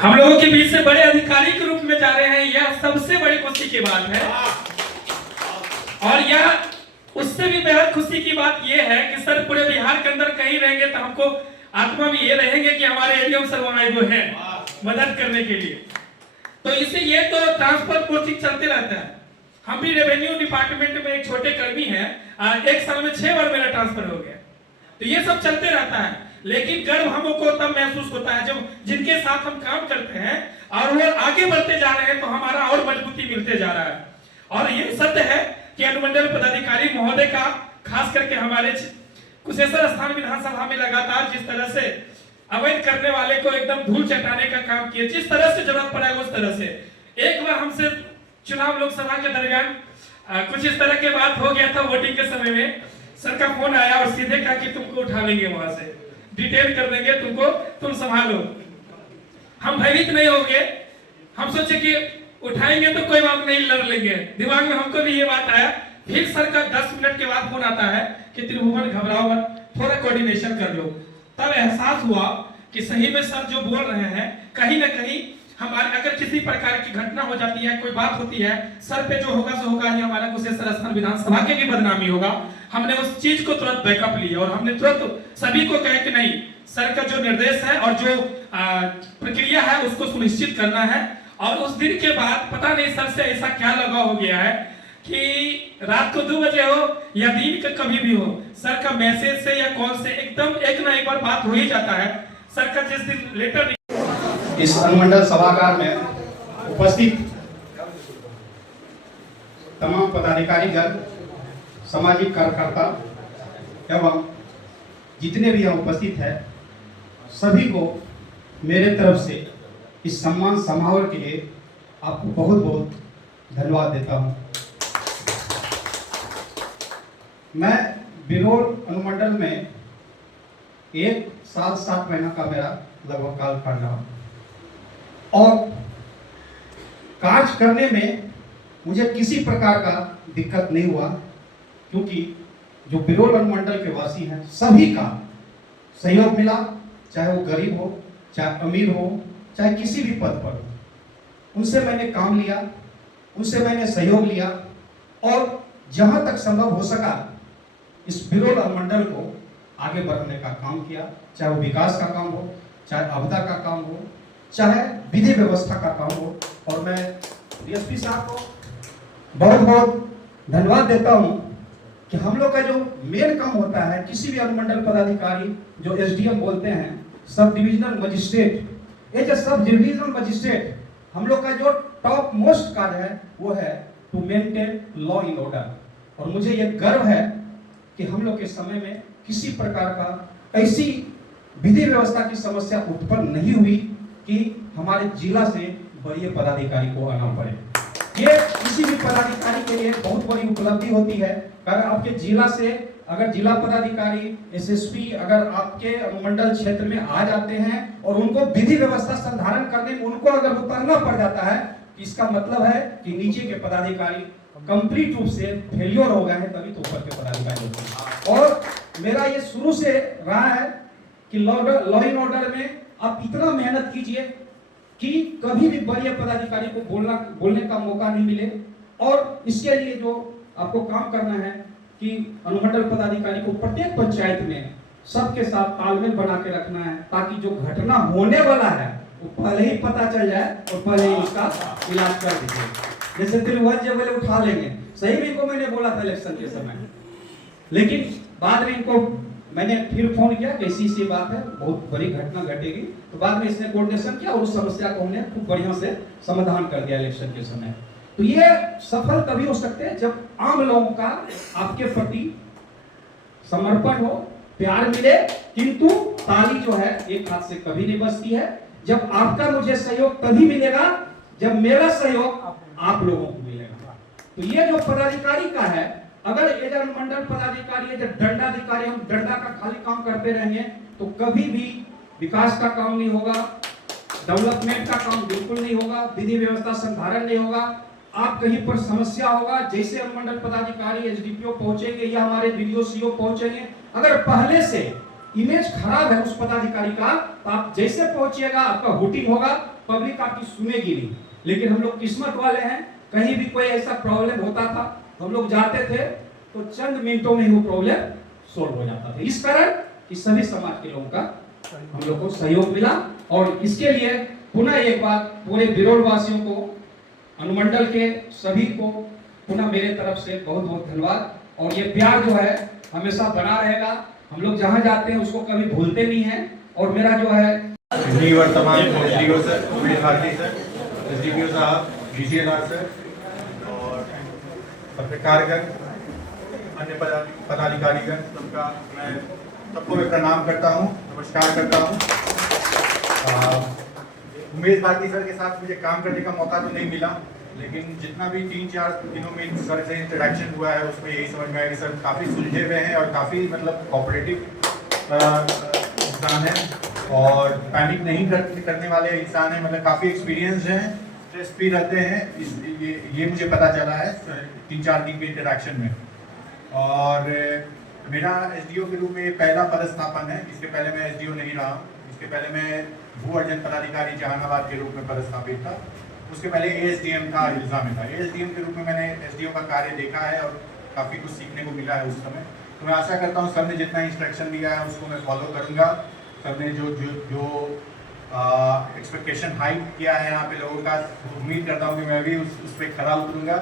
हम लोगों के बीच से बड़े अधिकारी के रूप में जा रहे हैं, यह सबसे बड़ी खुशी की बात है। और यह उससे भी बेहद खुशी की बात यह है कि सर पूरे बिहार के अंदर कहीं रहेंगे तो हमको आत्मा में ये रहेंगे कि हमारे एडीएम सर वहां वो है मदद करने के लिए। तो इससे ये तो ट्रांसफर पोस्टिंग चलते रहता है। हम भी रेवेन्यू डिपार्टमेंट में एक छोटे कर्मी हैं, एक साल में 6 बार मेरा ट्रांसफर हो गया। तो ये सब चलते रहता है, लेकिन गर्व हमको तब महसूस होता है जब जिनके साथ हम काम करते हैं और वो आगे बढ़ते जा रहे हैं तो हमारा और मजबूती मिलते जा रहा है। और ये सत्य है कि अनुमंडल पदाधिकारी महोदय का खास करके हमारे कुशेश्वर स्थान विधानसभा में लगातार जिस तरह से अवैध करने वाले को एकदम धूल चटाने का काम किए, जिस तरह से जरूरत पड़ा उस तरह से। एक बार हमसे चुनाव लोकसभा के दरमियान कुछ इस तरह के बात हो गया था, वोटिंग के समय में सर का फोन आया और सीधे कहा कि तुमको उठा लेंगे, वहां से डिटेल कर देंगे तुमको, तुम संभालो। हम भयभीत नहीं हो गए, हम सोचे कि उठाएंगे तो कोई बात नहीं, लड़ लेंगे। दिमाग में हमको भी ये बात आया। फिर सर का 10 मिनट के बाद फोन आता है कि त्रिभुवन घबराओ मत, थोड़ा कोऑर्डिनेशन कर लो। तब एहसास हुआ कि सही में सर जो बोल रहे हैं, कहीं ना कहीं हमारे अगर किसी प्रकार की घटना हो जाती है, कोई बात होती है, सर पे जो होगा सो होगा ही, हमारा कुशेश्वर स्थान विधानसभा के भी बदनामी होगा। हमने उस चीज को तुरंत बैकअप लिया और हमने तुरंत सभी को कहे कि नहीं, सर का जो निर्देश है और जो प्रक्रिया है उसको सुनिश्चित करना है। और उस दिन के बाद पता नहीं सर से ऐसा क्या लगा हो गया है कि रात को 2 बजे हो या दिन का कभी भी हो, सर का मैसेज से या कॉल से एकदम एक ना एक बार बात हो ही जाता है। सर का जिस दिन लेटर इस अनुमंडल सभागार में उपस्थित तमाम पदाधिकारीगण, सामाजिक कार्यकर्ता एवं जितने भी यहाँ उपस्थित हैं, सभी को मेरे तरफ से इस सम्मान समारोह के लिए आपको बहुत बहुत धन्यवाद देता हूँ। मैं बिरोल अनुमंडल में 1 साल 7 महीना का मेरा लगभग काल कर रहा हूँ और कार्य करने में मुझे किसी प्रकार का दिक्कत नहीं हुआ, क्योंकि जो बिरोल अनुमंडल के वासी हैं सभी का सहयोग मिला, चाहे वो गरीब हो, चाहे अमीर हो, चाहे किसी भी पद पर हो। उनसे मैंने काम लिया, उनसे मैंने सहयोग लिया और जहां तक संभव हो सका इस बिरोल अनुमंडल को आगे बढ़ने का काम किया, चाहे वो विकास का काम हो, चाहे आपदा का काम हो, चाहे विधि व्यवस्था का काम हो। और मैं डीएसपी साहब को बहुत बहुत धन्यवाद देता हूं कि हम लोग का जो मेन काम होता है, किसी भी अनुमंडल पदाधिकारी जो एसडीएम बोलते हैं, सब डिविजनल मजिस्ट्रेट, ये जो सब डिविजनल मजिस्ट्रेट, हम लोग का जो टॉप मोस्ट कार्य है वो है to maintain law in order. और मुझे ये गर्व है कि हम लोग के समय में किसी प्रकार का ऐसी विधि व्यवस्था की समस्या उत्पन्न नहीं हुई कि हमारे जिला से बड़े पदाधिकारी को आना पड़े। ये किसी भी पदाधिकारी के लिए बहुत बड़ी उपलब्धि होती है। अगर आपके जिला से अगर जिला पदाधिकारी, एसएसपी अगर आपके अनुमंडल क्षेत्र में आ जाते हैं और उनको विधि व्यवस्था संधारण करने में उनको अगर उतरना पड़ जाता है, इसका मतलब है कि नीचे के पदाधिकारी कंप्लीट रूप से फेलियर हो गए हैं, तभी तो ऊपर के पदाधिकारी होते हैं। और मेरा ये शुरू से रहा है कि लॉ इन ऑर्डर में आप इतना मेहनत कीजिए कि कभी भी बड़े पदाधिकारी को बोलने का मौका नहीं मिले। और इसके लिए जो आपको काम करना है कि अनुमंडल पदाधिकारी को प्रत्येक पंचायत में सबके साथ तालमेल बना के रखना है, ताकि जो घटना होने वाला है वो पहले ही पता चल जाए और पहले ही उसका इलाज कर दीजिए। जैसे त्रिभुवन जब बोले उठा लेंगे, सही में इनको मैंने बोला था इलेक्शन के समय, लेकिन बाद में इनको मैंने फिर फोन किया कि ऐसी बात है, बहुत बड़ी घटना घटेगी। तो बाद में इसने कोऑर्डिनेशन किया और उस समस्या को हमने खूब बढ़िया से समाधान कर दिया इलेक्शन के समय। तो ये सफल तभी हो सकते हैं जब आम लोगों का आपके प्रति समर्पण हो, प्यार मिले। किंतु ताली जो है एक हाथ से कभी नहीं बजती है। जब आपका मुझे सहयोग तभी मिलेगा जब मेरा सहयोग आप लोगों को मिलेगा। तो ये जो पदाधिकारी का है, अगर ये जो अनुमंडल पदाधिकारी है, जो दंडाधिकारी, हम दंडा का खाली काम करते रहेंगे तो कभी भी विकास का काम नहीं होगा, डेवलपमेंट का काम बिल्कुल नहीं होगा, विधि व्यवस्था संधारण नहीं होगा। आप कहीं पर समस्या होगा, जैसे अनुमंडल पदाधिकारी एसडीपीओ पहुंचेंगे या हमारे वीडियो सीओ पहुंचेंगे, अगर पहले से इमेज खराब है उस पदाधिकारी का, तो आप जैसे पहुंचिएगा आपका हुटिंग होगा, पब्लिक आपकी सुनेगी नहीं। लेकिन हम लोग किस्मत वाले हैं, कहीं भी कोई ऐसा प्रॉब्लम होता था, हम लोग जाते थे तो चंद मिनटों में ही वो प्रॉब्लम सोल्व हो जाता था। इस कारण कि सभी समाज के लोगों का हम लोग को सहयोग मिला। और इसके लिए पुनः एक बार पूरे बिरोल वासियों को, अनुमंडल के सभी को पुनः मेरे तरफ से बहुत बहुत धन्यवाद। और ये प्यार जो है हमेशा बना रहेगा, हम लोग जहाँ जाते हैं उसको कभी भूलते नहीं हैं। और मेरा जो है तमाम SDO sir, Umesh Bharti sir, SDPO साहब, डीसीएलआर सर और पत्रकारगण, अन्य पदाधिकारीगण, सबको मैं प्रणाम करता हूँ, नमस्कार करता हूँ। उमेश भारती सर के साथ मुझे काम करने का मौका तो नहीं मिला, लेकिन जितना भी 3-4 दिनों में सर से इंटरेक्शन हुआ है उसमें यही समझ में आया कि सर काफ़ी सुलझे हुए हैं और काफ़ी मतलब कोऑपरेटिव इंसान है और पैनिक नहीं करने वाले इंसान हैं, मतलब काफ़ी एक्सपीरियंस हैं, स्ट्रेस फ्री रहते हैं। ये मुझे पता चला है 3-4 दिन के इंटरेक्शन में। और मेरा एसडीओ के रूप में पहला पदस्थापन है। इसके पहले मैं एसडीओ नहीं रहा। इसके पहले मैं भू अर्जन पदाधिकारी जहानाबाद के रूप में पदस्थापित था। उसके पहले एएसडीएम था, हिल्सा में था। एएसडीएम के रूप में मैंने एसडीओ का कार्य देखा है और काफ़ी कुछ सीखने को मिला है उस समय। तो मैं आशा करता हूँ सर ने जितना इंस्ट्रक्शन दिया है उसको मैं फॉलो करूँगा। सर ने जो एक्सपेक्टेशन हाई किया है यहाँ पे लोगों का, उम्मीद करता हूँ कि मैं भी उस पर खरा उतरूँगा।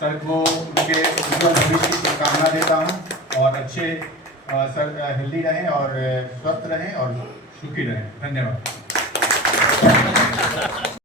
सर को उनके भविष्य की शुभकामना देता हूँ और अच्छे सर हेल्दी रहें और स्वस्थ रहें और सुखी रहें। धन्यवाद।